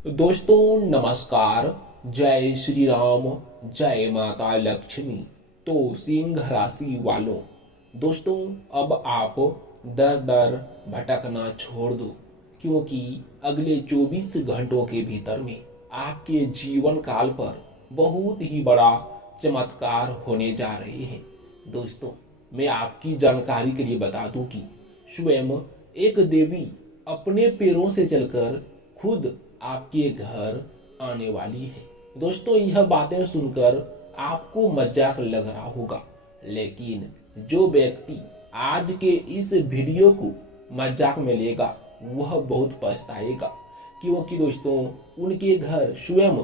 दोस्तों नमस्कार। जय श्री राम। जय माता लक्ष्मी। तो सिंह राशि वालों, दोस्तों अब आप दर दर भटकना छोड़ दो, क्योंकि अगले 24 घंटों के भीतर में आपके जीवन काल पर बहुत ही बड़ा चमत्कार होने जा रहे हैं। दोस्तों मैं आपकी जानकारी के लिए बता दूं कि स्वयं एक देवी अपने पैरों से चलकर खुद आपके घर आने वाली है। दोस्तों यह बातें सुनकर आपको मजाक लग रहा होगा, लेकिन जो व्यक्ति आज के इस वीडियो को मजाक में लेगा वह बहुत पछताएगा, क्योंकि दोस्तों उनके घर स्वयं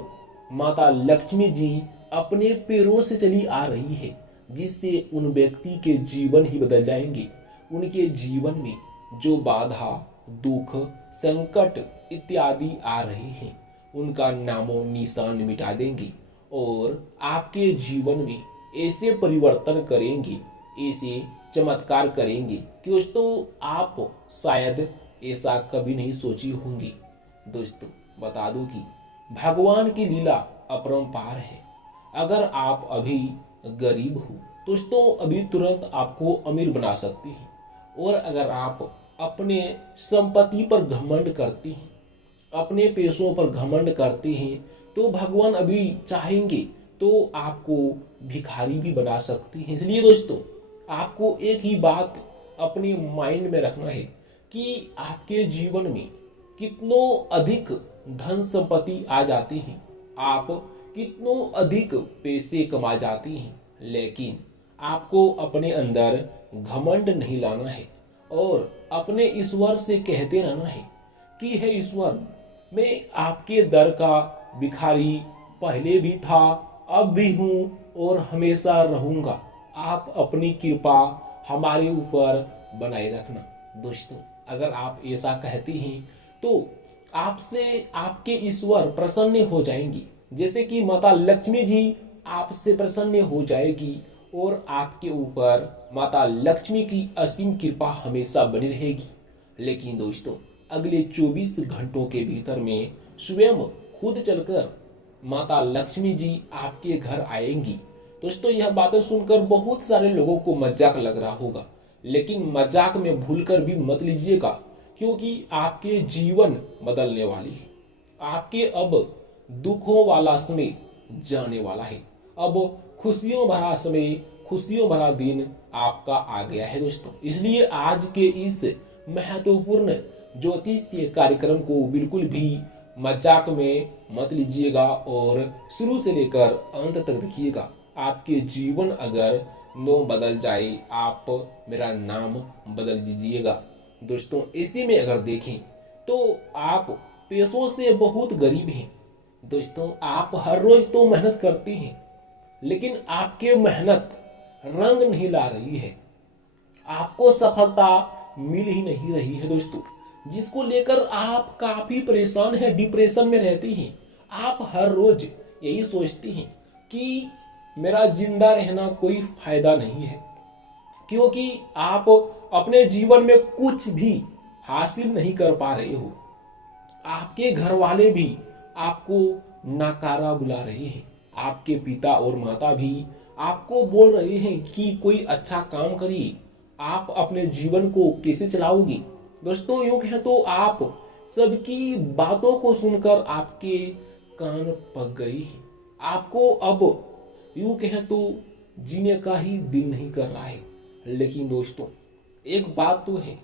माता लक्ष्मी जी अपने पैरों से चली आ रही है, जिससे उन व्यक्ति के जीवन ही बदल जाएंगे। उनके जीवन में जो बाधा, दुख, संकट इत्यादि आ रहे हैं उनका नामो निशान मिटा देंगे और आपके जीवन में ऐसे परिवर्तन करेंगे, ऐसे चमत्कार करेंगे कि दोस्तों आप शायद ऐसा कभी नहीं सोची होंगी। दोस्तों बता दूं कि भगवान की लीला अपरंपार है। अगर आप अभी गरीब हो दोस्तों अभी तुरंत आपको अमीर बना सकती है, और अगर आप अपने संपत्ति पर घमंड करती हैं, अपने पैसों पर घमंड करते हैं, तो भगवान अभी चाहेंगे तो आपको भिखारी भी बना सकती हैं। इसलिए दोस्तों आपको एक ही बात अपने माइंड में रखना है कि आपके जीवन में कितनों अधिक धन संपत्ति आ जाती है, आप कितनों अधिक पैसे कमा जाती हैं, लेकिन आपको अपने अंदर घमंड नहीं लाना है और अपने ईश्वर से कहते रहना है कि हे ईश्वर, मैं आपके दर का भिखारी पहले भी था, अब भी हूँ और हमेशा रहूंगा। आप अपनी कृपा हमारे ऊपर बनाए रखना। दोस्तों अगर आप ऐसा कहते हैं तो आपसे आपके ईश्वर प्रसन्न हो जाएंगे, जैसे कि माता लक्ष्मी जी आपसे प्रसन्न हो जाएगी और आपके ऊपर माता लक्ष्मी की असीम कृपा हमेशा बनी रहेगी। लेकिन दोस्तों अगले 24 घंटों के भीतर में स्वयं खुद चलकर माता लक्ष्मी जी आपके घर आएंगी। दोस्तों यह बातें सुनकर बहुत सारे लोगों को मजाक लग रहा होगा, लेकिन मजाक में भूलकर भी मत लीजिएगा, क्योंकि आपके जीवन बदलने वाली है। आपके अब दुखों वाला समय जाने वाला है। अब खुशियों भरा समय, खुशियों भरा दिन आपका आ गया है। दोस्तों इसलिए आज के इस महत्वपूर्ण ज्योतिषीय कार्यक्रम को बिल्कुल भी मजाक में मत लीजिएगा और शुरू से लेकर अंत तक देखिएगा। आपके जीवन अगर नो बदल जाए, आप मेरा नाम बदल दीजिएगा। दोस्तों इसी में अगर देखें तो आप पैसों से बहुत गरीब हैं। दोस्तों आप हर रोज तो मेहनत करते हैं, लेकिन आपके मेहनत रंग नहीं ला रही है, आपको सफलता मिल ही नहीं रही है। दोस्तों जिसको लेकर आप काफी परेशान हैं, डिप्रेशन में रहती हैं। आप हर रोज यही सोचती हैं कि मेरा जिंदा रहना कोई फायदा नहीं है, क्योंकि आप अपने जीवन में कुछ भी हासिल नहीं कर पा रहे हो। आपके घर वाले भी आपको नाकारा बुला रहे हैं, आपके पिता और माता भी आपको बोल रहे हैं कि कोई अच्छा काम करिए, आप अपने जीवन को कैसे चलाओगी। दोस्तों यूं कहें तो आप सबकी बातों को सुनकर आपके कान पक गई हैं। आपको अब यूं कहें तो जीने का ही दिल नहीं कर रहा है। लेकिन दोस्तों एक बात तो है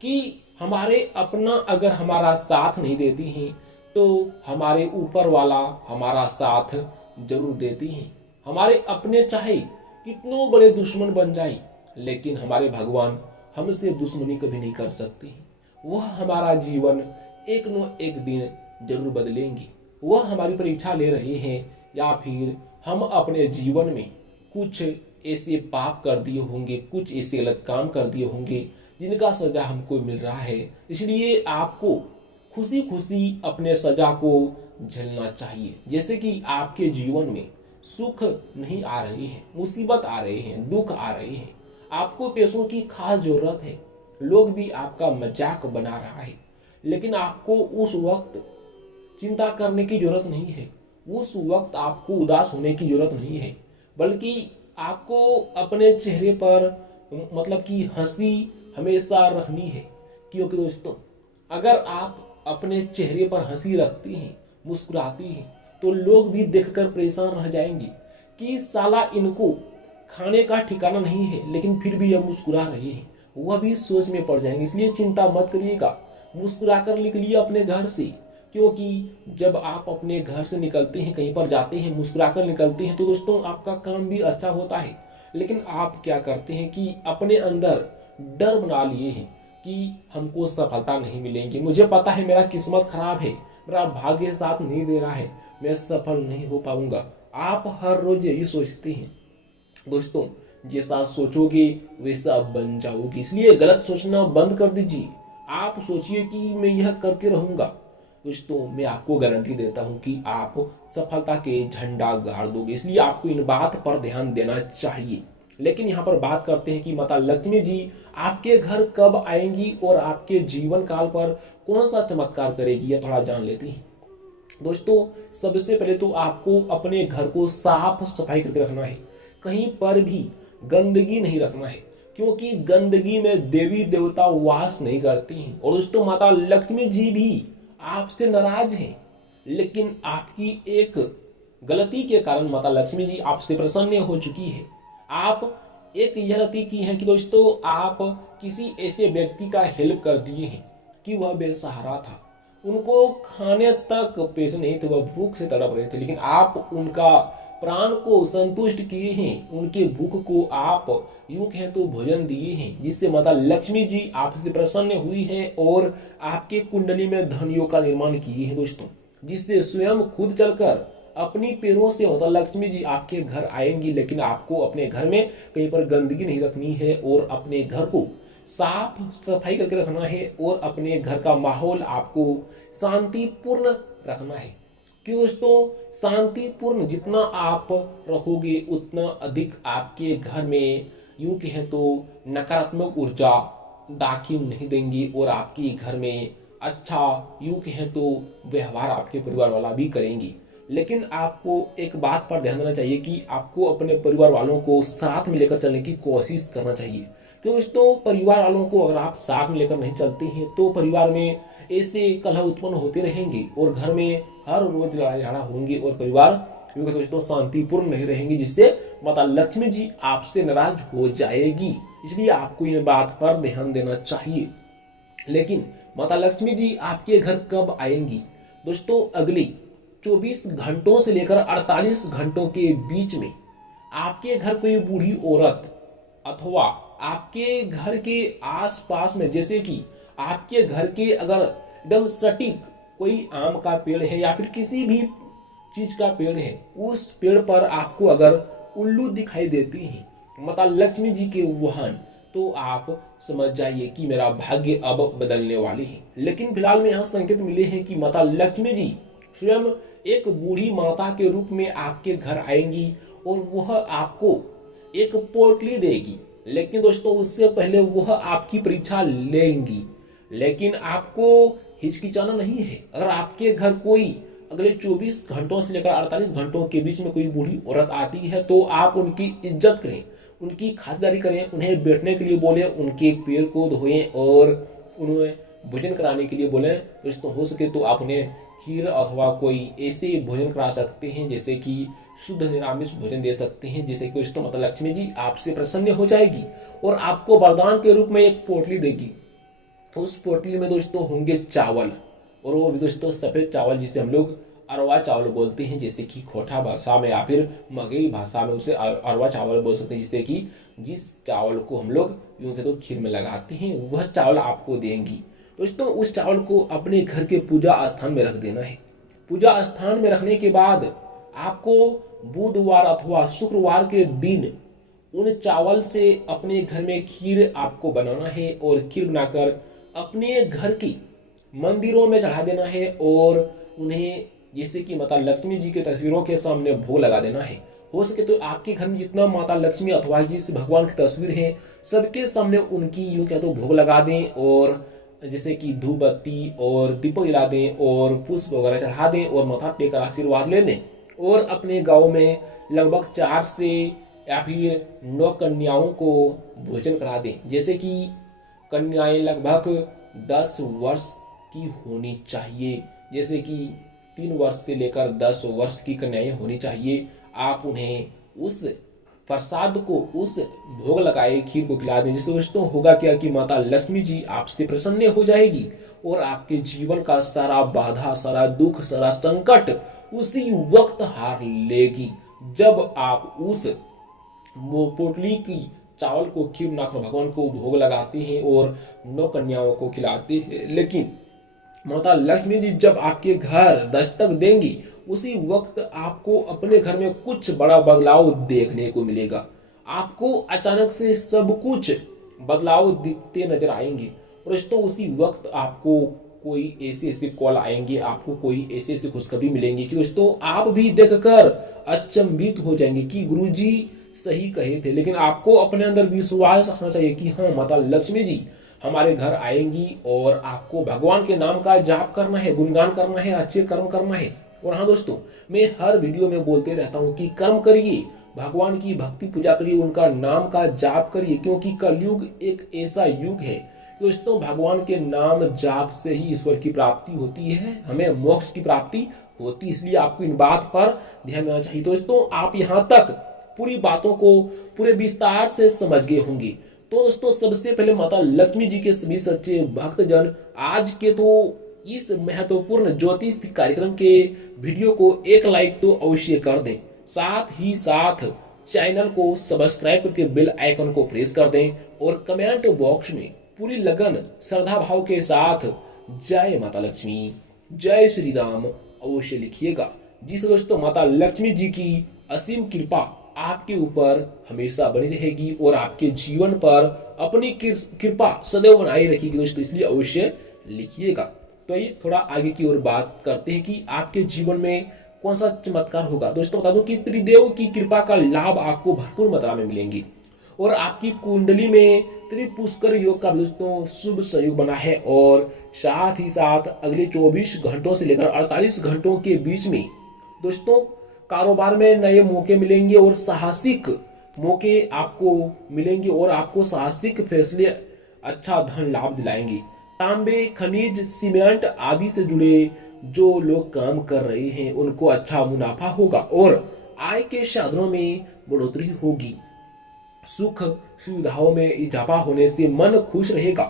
कि हमारे अपना अगर हमारा साथ नहीं देती हैं तो हमारे ऊपर वाला हमारा साथ जरूर देती हैं। हमारे अपने चाहे कितनों बड़े दुश्मन बन जाए, लेकिन हमारे भगवान हमसे दुश्मनी कभी नहीं कर सकती। वह हमारा जीवन एक न एक दिन जरूर बदलेंगे। वह हमारी परीक्षा ले रहे हैं, या फिर हम अपने जीवन में कुछ ऐसे पाप कर दिए होंगे, कुछ ऐसे गलत काम कर दिए होंगे जिनका सजा हमको मिल रहा है। इसलिए आपको खुशी खुशी अपने सजा को झेलना चाहिए। जैसे कि आपके जीवन में सुख नहीं आ रही है, मुसीबत आ रही है, दुख आ रहे हैं, आपको पैसों की खास जरूरत है, लोग भी आपका मजाक बना रहा है, लेकिन आपको उस वक्त चिंता करने की जरूरत नहीं है, उस वक्त आपको उदास होने की जरूरत नहीं है, बल्कि आपको अपने चेहरे पर मतलब कि हंसी हमेशा रखनी है। क्योंकि दोस्तों अगर आप अपने चेहरे पर हंसी रखती हैं, मुस्कुराती हैं, तो लोग भी देखकर परेशान रह जाएंगे कि साला इनको खाने का ठिकाना नहीं है लेकिन फिर भी यह मुस्कुरा रहे हैं, वह भी सोच में पड़ जाएंगे। इसलिए चिंता मत करिएगा, मुस्कुराकर निकलिए अपने घर से। क्योंकि जब आप अपने घर से निकलते हैं, कहीं पर जाते हैं, मुस्कुराकर निकलते हैं, तो दोस्तों आपका काम भी अच्छा होता है। लेकिन आप क्या करते हैं कि अपने अंदर डर बना लिए हैं कि हमको सफलता नहीं मिलेंगी, मुझे पता है मेरा किस्मत खराब है, मेरा भाग्य साथ नहीं दे रहा है, मैं सफल नहीं हो पाऊंगा। आप हर रोज यही सोचते हैं। दोस्तों जैसा सोचोगे वैसा बन जाओगे, इसलिए गलत सोचना बंद कर दीजिए। आप सोचिए कि मैं यह करके रहूंगा। दोस्तों मैं आपको गारंटी देता हूं कि आप सफलता के झंडा गाड़ दोगे। इसलिए आपको इन बात पर ध्यान देना चाहिए। लेकिन यहाँ पर बात करते हैं कि माता लक्ष्मी जी आपके घर कब आएंगी और आपके जीवन काल पर कौन सा चमत्कार करेगी, यह थोड़ा जान लेते हैं। दोस्तों सबसे पहले तो आपको अपने घर को साफ सफाई करके रखना है, कहीं पर भी गंदगी नहीं रखना है, क्योंकि गंदगी में देवी देवता वास नहीं करती हैं। और दोस्तों माता लक्ष्मी जी भी आपसे नाराज हैं, लेकिन आपकी एक गलती के कारण माता लक्ष्मी जी आपसे प्रसन्न हो चुकी है। आप एक यह गलती की है कि दोस्तों आप किसी ऐसे व्यक्ति का हेल्प कर दिए हैं कि वह बेसहारा था, उनको खाने तक पैसे नहीं थे, वह भूख से तड़प रहे थे, लेकिन आप उनका प्राण को संतुष्ट किए हैं, उनके भूख को आप यूं कहें तो भोजन दिए हैं, जिससे माता लक्ष्मी जी आपसे प्रसन्न हुई है और आपके कुंडली में धनियों का निर्माण किए हैं दोस्तों, जिससे स्वयं खुद चलकर अपनी पैरों से माता लक्ष्मी जी आपके घर आएंगी। लेकिन आपको अपने घर में कहीं पर गंदगी नहीं रखनी है और अपने घर को साफ सफाई करके रखना है और अपने घर का माहौल आपको शांतिपूर्ण रखना है। क्यों दोस्तों, शांतिपूर्ण जितना आप रहोगे उतना अधिक आपके घर में यूं कहें तो नकारात्मक ऊर्जा दाखिल नहीं देंगी और आपके घर में अच्छा यूं कहें तो व्यवहार आपके परिवार वाला भी करेंगी। लेकिन आपको एक बात पर ध्यान देना चाहिए कि आपको अपने परिवार वालों को साथ में लेकर चलने की कोशिश करना चाहिए। क्योंकि दोस्तों परिवार वालों को अगर आप साथ में लेकर नहीं चलते हैं तो परिवार में ऐसे कलह उत्पन्न होते रहेंगे और घर में हर रोज लड़ाई झगड़ा होंगे और परिवार क्योंकि दोस्तों शांतिपूर्ण नहीं रहेंगे, जिससे माता लक्ष्मी जी आपसे नाराज हो जाएगी। इसलिए आपको इन बात पर ध्यान देना चाहिए। लेकिन माता लक्ष्मी जी आपके घर कब आएंगी? दोस्तों अगले 24 घंटों से लेकर 48 घंटों के बीच में आपके घर कोई बूढ़ी औरत अथवा आपके घर के आसपास में, जैसे कि आपके घर के अगर एकदम सटीक कोई आम का पेड़ है या फिर किसी भी चीज का पेड़ है, उस पेड़ पर आपको अगर उल्लू दिखाई देती है माता लक्ष्मी जी के वाहन, तो आप समझ जाइए कि मेरा भाग्य अब बदलने वाली है। लेकिन फिलहाल में यहाँ संकेत मिले हैं कि माता लक्ष्मी जी स्वयं एक बूढ़ी माता के रूप में आपके घर आएंगी और वह आपको एक पोटली देगी। लेकिन दोस्तों उससे पहले वह आपकी परीक्षा लेंगी। लेकिन आपको हिचकिचाना नहीं है। अगर आपके घर कोई अगले 24 घंटों से लेकर 48 घंटों के बीच में कोई बूढ़ी औरत आती है तो आप उनकी इज्जत करें, उनकी खातिरदारी करें, उन्हें बैठने के लिए बोले, उनके पैर को धोएं और उन्हें भोजन कराने के लिए बोले। दोस्तों हो सके तो आप उन्हें खीर अथवा कोई ऐसे भोजन करा सकते हैं जैसे कि शुद्ध निरामिष भोजन दे सकते हैं, जिससे कि दोस्तों माता लक्ष्मी जी आपसे प्रसन्न हो जाएगी और आपको वरदान के रूप में एक पोटली देगी। उस पोटली में दोस्तों होंगे चावल, और वो भी दोस्तों सफेद चावल जिसे हम लोग अरवा चावल बोलते हैं, जैसे कि खोटा भाषा में या फिर मगही भाषा में उसे अरवा चावल बोल सकते हैं, जिससे कि जिस चावल को हम लोग यूं कहते तो खीर में लगाते हैं वह चावल आपको देंगी। दोस्तों उस चावल को अपने घर के पूजा स्थान में रख देना है। पूजा स्थान में रखने के बाद आपको बुधवार अथवा शुक्रवार के दिन उन चावल से अपने घर में खीर आपको बनाना है और खीर बनाकर अपने घर की मंदिरों में चढ़ा देना है और उन्हें जैसे कि माता लक्ष्मी जी के तस्वीरों के सामने भोग लगा देना है। हो सके तो आपके घर में जितना माता लक्ष्मी अथवा जिस भगवान की तस्वीर है सबके सामने उनकी यूं क्या तो भोग लगा दें और जैसे कि धूप बत्ती और दीपक जला दें और पुष्प वगैरह चढ़ा दें और माथा टेकर आशीर्वाद ले लें। और अपने गांव में लगभग 4 से या फिर 9 कन्याओं को भोजन करा दें। जैसे कि कन्याएं लगभग 10 वर्ष की होनी चाहिए, जैसे कि 3 वर्ष से लेकर 10 वर्ष की कन्याएं होनी चाहिए। आप उन्हें उस प्रसाद को, उस भोग लगाए खीर को खिला दें। जिससे दोस्तों होगा क्या कि माता लक्ष्मी जी आपसे प्रसन्न हो जाएगी और आपके जीवन का सारा बाधा, सारा दुख, सारा संकट उसी वक्त हार लेगी जब आप उस पोटली की चावल को खीर बनाकर भगवान को भोग लगाते हैं और 9 कन्याओं को खिलाते हैं। लेकिन माता लक्ष्मी जी जब आपके घर दस्तक देंगी उसी वक्त आपको अपने घर में कुछ बड़ा बदलाव देखने को मिलेगा। आपको अचानक से सब कुछ बदलाव दिखते नजर आएंगे। और दोस्तों उसी वक्त आपको कोई ऐसे कॉल आएंगे, आपको कोई ऐसे खुशखबरी मिलेंगी कि दोस्तों आप भी देखकर अचंभित हो जाएंगे कि गुरुजी सही कहे थे। लेकिन आपको अपने अंदर विश्वास रखना चाहिए कि हाँ, माता लक्ष्मी जी हमारे घर आएंगी और आपको भगवान के नाम का जाप करना है, गुणगान करना है, अच्छे कर्म करना है। और हाँ दोस्तों, मैं हर वीडियो में बोलते रहता हूँ कि कर्म करिए, भगवान की भक्ति पूजा करिए, उनका नाम का जाप करिए, क्योंकि कलयुग एक ऐसा युग है दोस्तों, भगवान के नाम जाप से ही ईश्वर की प्राप्ति होती है, हमें मोक्ष की प्राप्ति होती है। इसलिए आपको इन बात पर ध्यान देना चाहिए। दोस्तों आप यहाँ तक पूरी बातों को पूरे विस्तार से समझ गए होंगे। तो दोस्तों सबसे पहले माता लक्ष्मी जी के सभी सच्चे भक्तजन आज के तो इस महत्वपूर्ण ज्योतिष कार्यक्रम के वीडियो को एक लाइक तो अवश्य कर दें, साथ ही साथ चैनल को सब्सक्राइब करके बेल आइकन को प्रेस कर दें और कमेंट बॉक्स में पूरी लगन श्रद्धा भाव के साथ जय माता लक्ष्मी, जय श्री राम अवश्य लिखिएगा। जिससे दोस्तों माता लक्ष्मी जी की असीम कृपा आपके ऊपर हमेशा बनी रहेगी और आपके जीवन पर अपनी कृपा सदैव बनाई रखेगी दोस्तों, इसलिए अवश्य लिखिएगा। तो ये थोड़ा आगे की ओर बात करते हैं कि आपके जीवन में कौन सा चमत्कार होगा। दोस्तों बता दूं कि त्रिदेव की कृपा का लाभ आपको भरपूर मात्रा में मिलेंगी और आपकी कुंडली में त्रिपुष्कर योग का दोस्तों शुभ संयोग बना है। और साथ ही साथ अगले 24 घंटों से लेकर 48 घंटों के बीच में दोस्तों कारोबार में नए मौके मिलेंगे और साहसिक मौके आपको मिलेंगे और आपको साहसिक फैसले अच्छा धन लाभ दिलाएंगे। तांबे, खनिज, सीमेंट आदि से जुड़े जो लोग काम कर रहे हैं उनको अच्छा मुनाफा होगा और आय के साधनों में बढ़ोतरी होगी। सुख सुविधाओं में इजाफा होने से मन खुश रहेगा।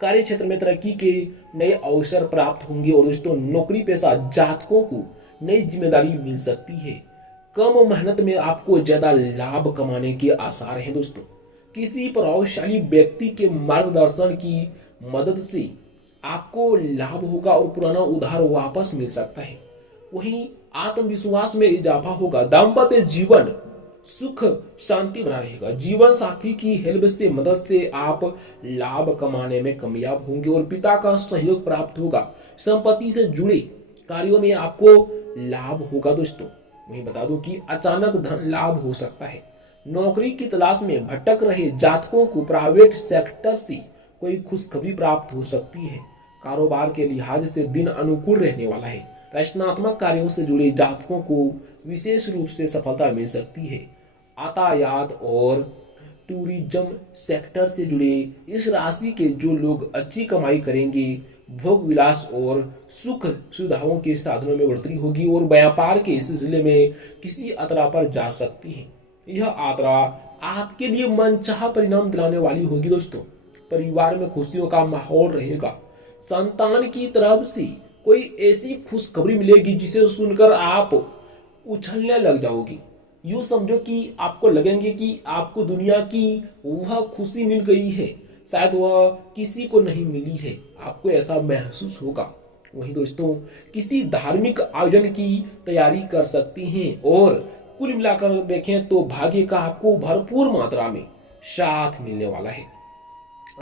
कार्य क्षेत्र में तरक्की के नए अवसर प्राप्त होंगे और दोस्तों नौकरी पेशा जातकों को नई जिम्मेदारी मिल सकती है। कम मेहनत में आपको ज्यादा लाभ कमाने के आसार हैं दोस्तों। किसी प्रभावशाली व्यक्ति के मार्गदर्शन की मदद से आपको लाभ होगा और पुराना उधार वापस मिल सकता है। वहीं आत्मविश्वास में इजाफा होगा। दाम्पत्य जीवन सुख शांति बना रहेगा। जीवन साथी की हेल्प से मदद से आप लाभ कमाने में कामयाब होंगे और पिता का सहयोग प्राप्त होगा। संपत्ति से जुड़े कार्यों में आपको लाभ होगा दोस्तों। वहीं बता दूं कि अचानक धन लाभ हो सकता है। नौकरी की तलाश में भटक रहे जातकों को प्राइवेट सेक्टर से कोई खुशखबरी प्राप्त हो सकती है। कारोबार के लिहाज से दिन अनुकूल रहने वाला है। रचनात्मक कार्यों से जुड़े जातकों को विशेष रूप से सफलता मिल सकती है। यातायात और टूरिज्म सेक्टर से जुड़े इस राशि के जो लोग अच्छी कमाई करेंगे। भोग विलास और सुख सुविधाओं के साधनों में बढ़ोतरी होगी और व्यापार के सिलसिले में किसी यात्रा पर जा सकती है। यह यात्रा आपके लिए मनचाहा परिणाम दिलाने वाली होगी दोस्तों। परिवार में खुशियों का माहौल रहेगा। संतान की तरफ से कोई ऐसी खुशखबरी मिलेगी जिसे सुनकर आप उछलने लग जाओगे। यूं समझो कि आपको लगेंगे कि आपको दुनिया की वह खुशी मिल गई है, शायद वह किसी को नहीं मिली है। आपको ऐसा महसूस होगा। वहीं दोस्तों किसी धार्मिक आयोजन की तैयारी कर सकती हैं और कुल मिलाकर देखें तो भाग्य का आपको भरपूर मात्रा में साथ मिलने वाला है।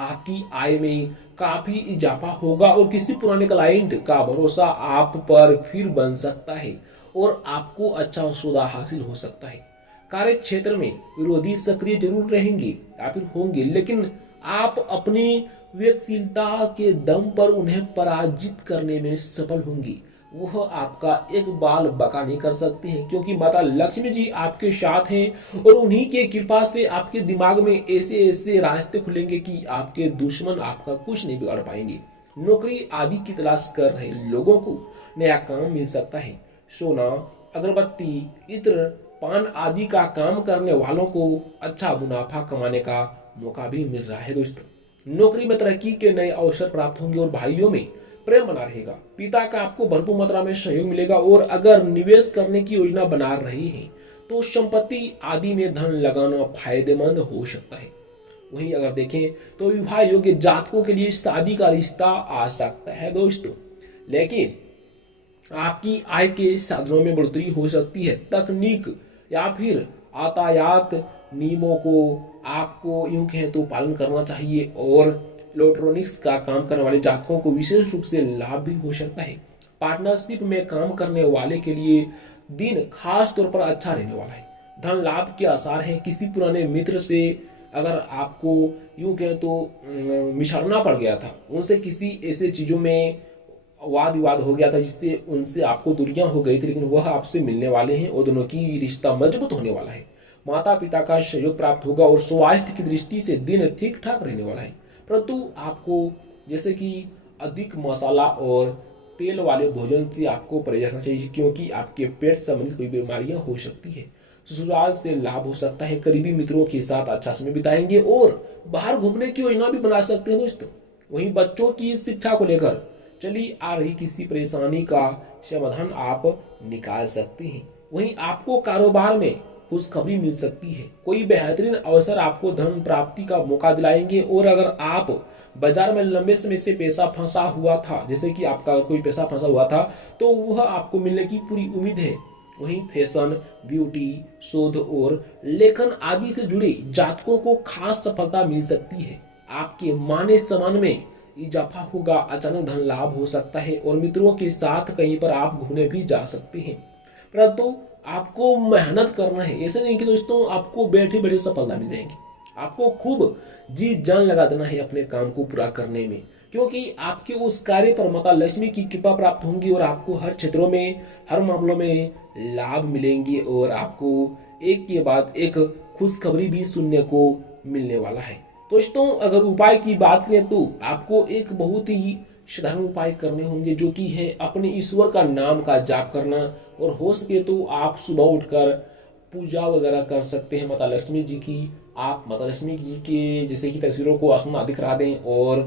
आपकी आय में काफी इजाफा होगा और किसी पुराने क्लाइंट का भरोसा आप पर फिर बन सकता है और आपको अच्छा सौदा हासिल हो सकता है। कार्य क्षेत्र में विरोधी सक्रिय जरूर रहेंगे या फिर होंगे, लेकिन आप अपनी विवेकशीलता के दम पर उन्हें पराजित करने में सफल होंगी। वह आपका एक बाल बका नहीं कर सकती हैं, क्योंकि माता लक्ष्मी जी आपके साथ हैं और उन्हीं के कृपा से आपके दिमाग में ऐसे ऐसे रास्ते खुलेंगे कि आपके दुश्मन आपका कुछ नहीं बिगाड़ पाएंगे। नौकरी आदि की तलाश कर रहे लोगों को नया काम मिल सकता है। सोना, अगरबत्ती, इत्र, पान आदि का काम करने वालों को अच्छा मुनाफा कमाने का मौका भी मिल रहा है। दोस्तों, नौकरी में तरक्की के नए अवसर प्राप्त होंगे और भाइयों में प्रेम बना रहेगा। पिता का आपको भरपूर मात्रा में सहयोग मिलेगा और अगर निवेश करने की योजना बना रही हैं तो संपत्ति आदि में धन लगाना फायदेमंद हो सकता है। वहीं अगर देखें तो विवाह योग्य जातकों के लिए शादी का रिश्ता आ सकता है दोस्तों, लेकिन आपकी आय के साधनों में बढ़ोतरी हो सकती है। तकनीक या फिर यातायात नियमों को आपको यूं कहें तो पालन करना चाहिए और इलेक्ट्रॉनिक्स का काम करने वाले जातकों को विशेष रूप से लाभ भी हो सकता है। पार्टनरशिप में काम करने वाले के लिए दिन खास तौर पर अच्छा रहने वाला है। धन लाभ के आसार हैं। किसी पुराने मित्र से अगर आपको यूं कहें तो मिशरना पड़ गया था, उनसे किसी ऐसे चीजों में वाद विवाद हो गया था जिससे उनसे आपको दूरियां हो गई थी, लेकिन वह आपसे मिलने वाले हैं और दोनों की रिश्ता मजबूत होने वाला है। माता पिता का सहयोग प्राप्त होगा और स्वास्थ्य की दृष्टि से दिन ठीक ठाक रहने वाला है। परंतु आपको जैसे कि अधिक मसाला और तेल वाले भोजन से आपको परहेज रखना चाहिए, क्योंकि आपके पेट संबंधित कोई बीमारियां हो सकती है। ससुराल से लाभ हो सकता है। करीबी मित्रों के साथ अच्छा समय बिताएंगे और बाहर घूमने की योजना भी बना सकते हैं दोस्तों। वहीं बच्चों की शिक्षा को लेकर चली आ रही किसी परेशानी का समाधान आप निकाल सकते हैं। वहीं आपको कारोबार में खुशखबरी मिल सकती है। कोई बेहतरीन अवसर आपको धन प्राप्ति का मौका दिलाएंगे और अगर आप बाजार में लंबे समय से पैसा फंसा हुआ था, जैसे कि आपका कोई पैसा फंसा हुआ था, तो वह आपको मिलने की पूरी उम्मीद है। वहीं फैशन, ब्यूटी, शोध और लेखन आदि से जुड़े जातकों को खास सफलता मिल सकती है। आपके मान सम्मान में इजाफा होगा। अचानक धन लाभ हो सकता है और मित्रों के साथ कहीं पर आप घूमने भी जा सकते हैं। परंतु आपको मेहनत करना है। ऐसे नहीं कि दोस्तों आपको बैठे बैठे सफलता मिल जाएगी। आपको खूब जी जान लगा देना है अपने काम को पूरा करने में, क्योंकि आपके उस कार्य पर माता लक्ष्मी की कृपा प्राप्त होंगी और आपको हर क्षेत्रों में, हर मामलों में लाभ मिलेंगे और आपको एक के बाद एक खुशखबरी भी सुनने को मिलने वाला है। दोस्तों, अगर उपाय की बात करें तो आपको एक बहुत ही साधारण उपाय करने होंगे, जो कि है अपने ईश्वर का नाम का जाप करना। और हो सके तो आप सुबह उठकर पूजा वगैरह कर सकते हैं माता लक्ष्मी जी की। आप माता लक्ष्मी जी के जैसे कि तस्वीरों को आसमान दिखा दें और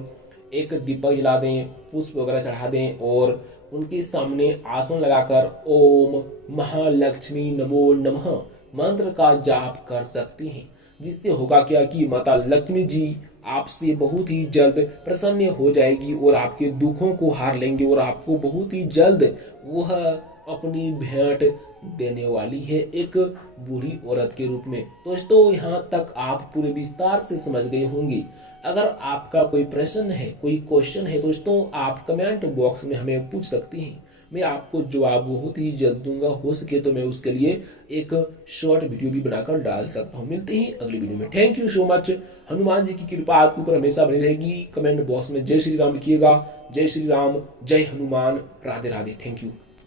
एक दीपक जला दें, पुष्प वगैरह चढ़ा दें और उनके सामने आसन लगाकर ओम महालक्ष्मी नमो नमः मंत्र का जाप कर सकते हैं। जिससे होगा क्या कि माता लक्ष्मी जी आपसे बहुत ही जल्द प्रसन्न हो जाएगी और आपके दुखों को हार लेंगे और आपको बहुत ही जल्द वह अपनी भेंट देने वाली है, एक बूढ़ी औरत के रूप में। दोस्तों, यहाँ तक आप पूरे विस्तार से समझ गए होंगे। अगर आपका कोई प्रश्न है, कोई क्वेश्चन है दोस्तों, आप कमेंट बॉक्स में हमें पूछ सकते हैं। मैं आपको जवाब बहुत ही जल्द दूंगा। हो सके तो मैं उसके लिए एक शॉर्ट वीडियो भी बनाकर डाल सकता हूँ। मिलते हैं अगली वीडियो में। Thank you so much. Hanuman ji की कृपा आपके ऊपर हमेशा बनी रहेगी। कमेंट बॉक्स में जय श्री राम लिखिएगा। जय श्री राम, जय हनुमान, राधे राधे। Thank you.